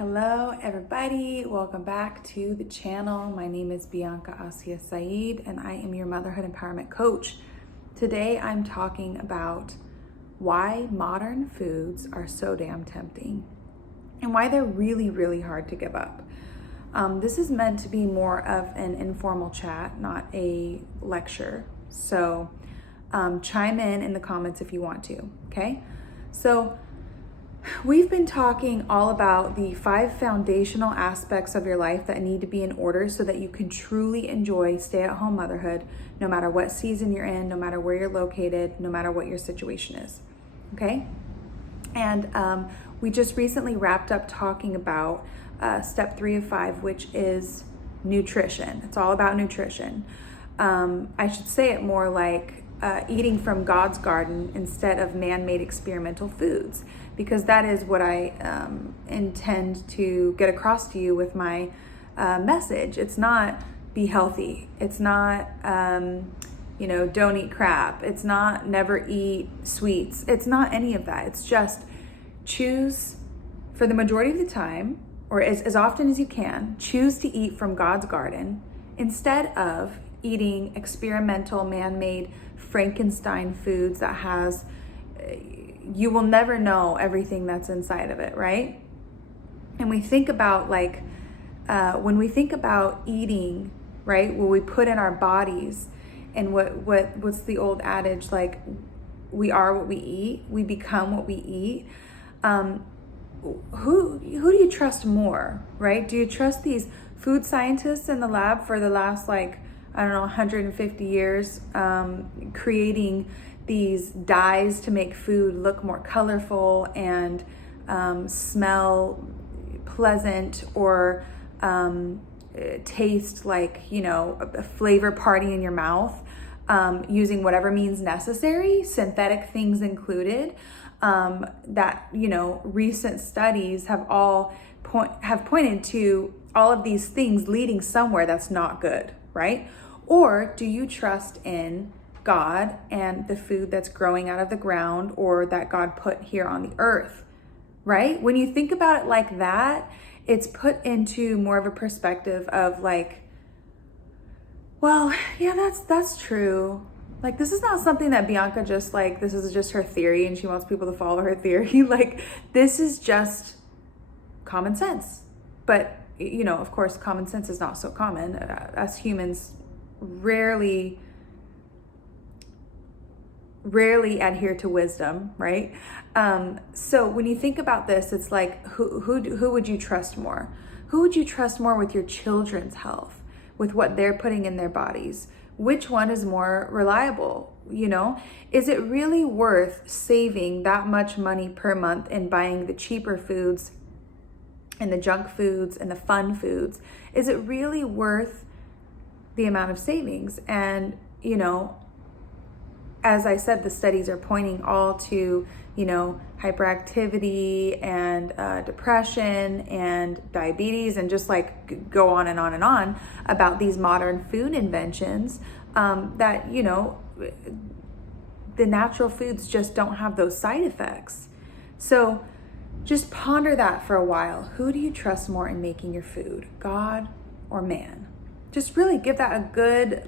Hello everybody, welcome back to the channel. My name is Bianca Asia Saeed and I am your motherhood empowerment coach. Today I'm talking about why modern foods are so damn tempting and why they're really hard to give up. This is meant to be more of an informal chat, not a lecture. So chime in the comments if you want to, okay? So we've been talking all about the 5 foundational aspects of your life that need to be in order so that you can truly enjoy stay-at-home motherhood, no matter what season you're in, no matter where you're located, no matter what your situation is, okay? And we just recently wrapped up talking about step 3 of 5, which is nutrition. It's all about nutrition. I should say it more like eating from God's garden instead of man-made experimental foods, because that is what I intend to get across to you with my message. It's not be healthy. It's not, don't eat crap. It's not never eat sweets. It's not any of that. It's just choose for the majority of the time, or as often as you can, choose to eat from God's garden instead of eating experimental, man-made Frankenstein foods that has, you will never know everything that's inside of it, right? And we think about when we think about eating, right, what we put in our bodies, and what's the old adage, like, we are what we eat, we become what we eat. Who do you trust more, right? Do you trust these food scientists in the lab for the last 150 years, creating these dyes to make food look more colorful and smell pleasant, or taste like, a flavor party in your mouth, using whatever means necessary, synthetic things included, that, recent studies have pointed to all of these things leading somewhere that's not good, right? Or do you trust in God and the food that's growing out of the ground, or that God put here on the earth, right? When you think about it like that, it's put into more of a perspective of well, yeah, that's true. This is not something that Bianca just this is just her theory and she wants people to follow her theory. This is just common sense. But, of course, common sense is not so common. Us humans rarely adhere to wisdom, right? So when you think about this, it's like, who would you trust more? Who would you trust more with your children's health, with what they're putting in their bodies? Which one is more reliable? Is it really worth saving that much money per month and buying the cheaper foods and the junk foods and the fun foods? Is it really worth the amount of savings? And, as I said, the studies are pointing all to, hyperactivity and depression and diabetes, and just go on and on and on about these modern food inventions, that, the natural foods just don't have those side effects. So just ponder that for a while. Who do you trust more in making your food, God or man? Just really give that a good,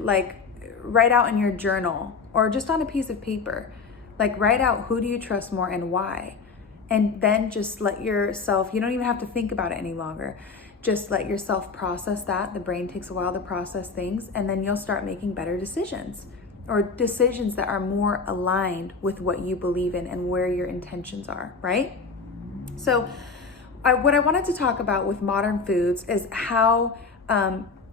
write out in your journal or just on a piece of paper. Write out, who do you trust more and why? And then just let yourself, you don't even have to think about it any longer. Just let yourself process that. The brain takes a while to process things, and then you'll start making better decisions, or decisions that are more aligned with what you believe in and where your intentions are, right? So what I wanted to talk about with modern foods is how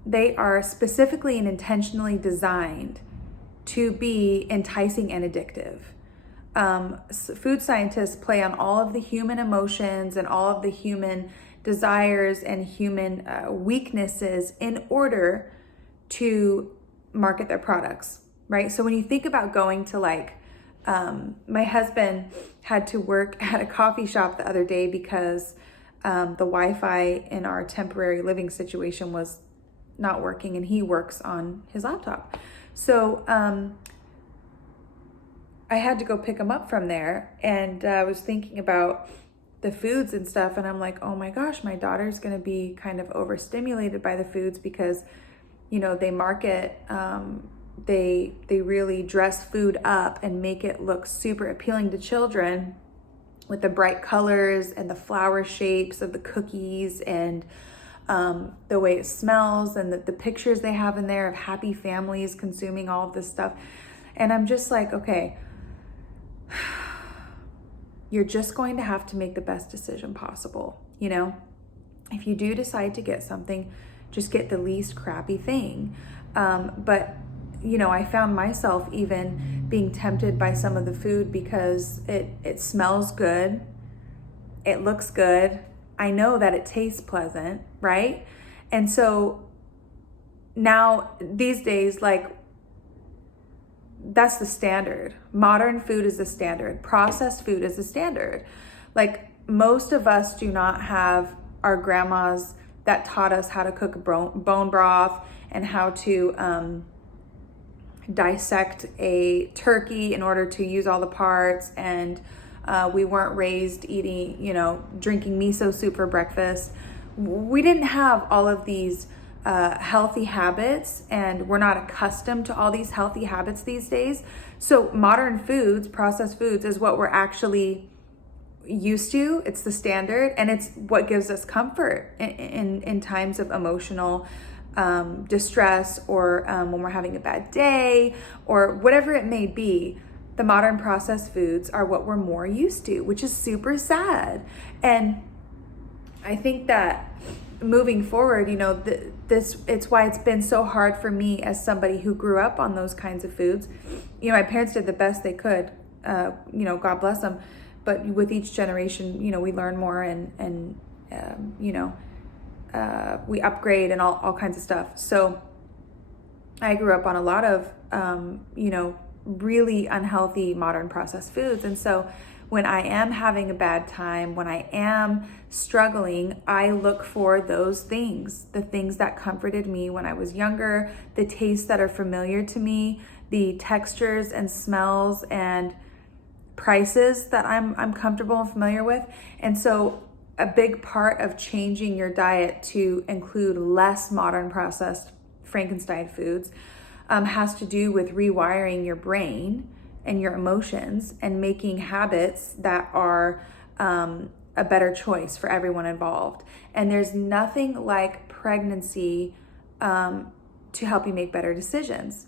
they are specifically and intentionally designed to be enticing and addictive. Food scientists play on all of the human emotions and all of the human desires and human weaknesses in order to market their products, right? So when you think about going to my husband had to work at a coffee shop the other day because the Wi-Fi in our temporary living situation was not working, and he works on his laptop. So I had to go pick him up from there, and I was thinking about the foods and stuff, and I'm like, oh my gosh, my daughter's gonna be kind of overstimulated by the foods because, they market, they really dress food up and make it look super appealing to children with the bright colors and the flower shapes of the cookies and the way it smells and the pictures they have in there of happy families consuming all of this stuff. And I'm just like, okay, you're just going to have to make the best decision possible. If you do decide to get something, just get the least crappy thing. But I found myself even being tempted by some of the food because it smells good, it looks good, I know that it tastes pleasant, right? And so now these days, like, that's the standard. Modern food is the standard. Processed food is the standard. Like, most of us do not have our grandmas that taught us how to cook bone broth and how to dissect a turkey in order to use all the parts. And we weren't raised eating, drinking miso soup for breakfast. We didn't have all of these healthy habits, and we're not accustomed to all these healthy habits these days. So modern foods, processed foods, is what we're actually used to. It's the standard, and it's what gives us comfort in times of emotional distress, or when we're having a bad day, or whatever it may be. The modern processed foods are what we're more used to, which is super sad. And I think that moving forward, it's why it's been so hard for me as somebody who grew up on those kinds of foods. My parents did the best they could, God bless them. But with each generation, we learn more and we upgrade and all kinds of stuff. So I grew up on a lot of, really unhealthy modern processed foods. And so when I am having a bad time, when I am struggling, I look for those things, the things that comforted me when I was younger, the tastes that are familiar to me, the textures and smells and prices that I'm comfortable and familiar with. And so a big part of changing your diet to include less modern processed Frankenstein foods has to do with rewiring your brain and your emotions and making habits that are a better choice for everyone involved. And there's nothing like pregnancy to help you make better decisions.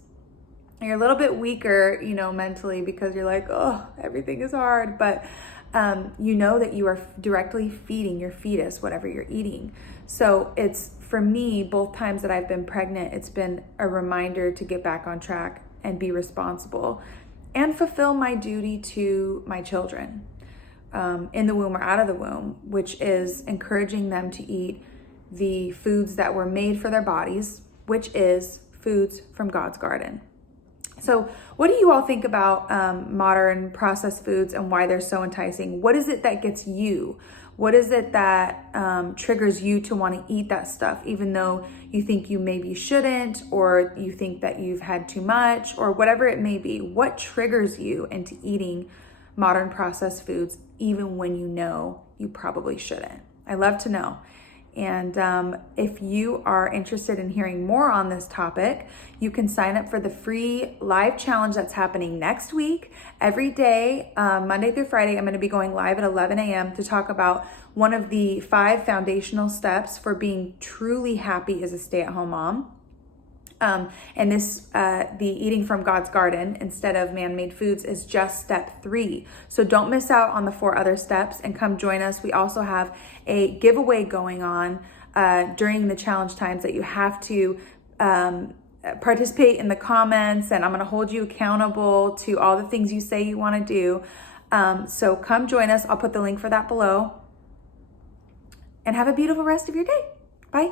You're a little bit weaker, mentally, because you're like, oh, everything is hard. But that you are directly feeding your fetus whatever you're eating. So it's, for me, both times that I've been pregnant, it's been a reminder to get back on track and be responsible and fulfill my duty to my children in the womb or out of the womb, which is encouraging them to eat the foods that were made for their bodies, which is foods from God's garden. So what do you all think about modern processed foods and why they're so enticing? What is it that gets you? What is it that triggers you to want to eat that stuff, even though you think you maybe shouldn't, or you think that you've had too much, or whatever it may be? What triggers you into eating modern processed foods, even when you know you probably shouldn't? I love to know. And if you are interested in hearing more on this topic, you can sign up for the free live challenge that's happening next week. Every day, Monday through Friday, I'm going to be going live at 11 a.m. to talk about one of the 5 foundational steps for being truly happy as a stay-at-home mom. And this, the eating from God's garden instead of man-made foods, is just step 3. So don't miss out on the 4 other steps and come join us. We also have a giveaway going on during the challenge times that you have to participate in the comments, and I'm going to hold you accountable to all the things you say you want to do. So come join us. I'll put the link for that below. And have a beautiful rest of your day. Bye.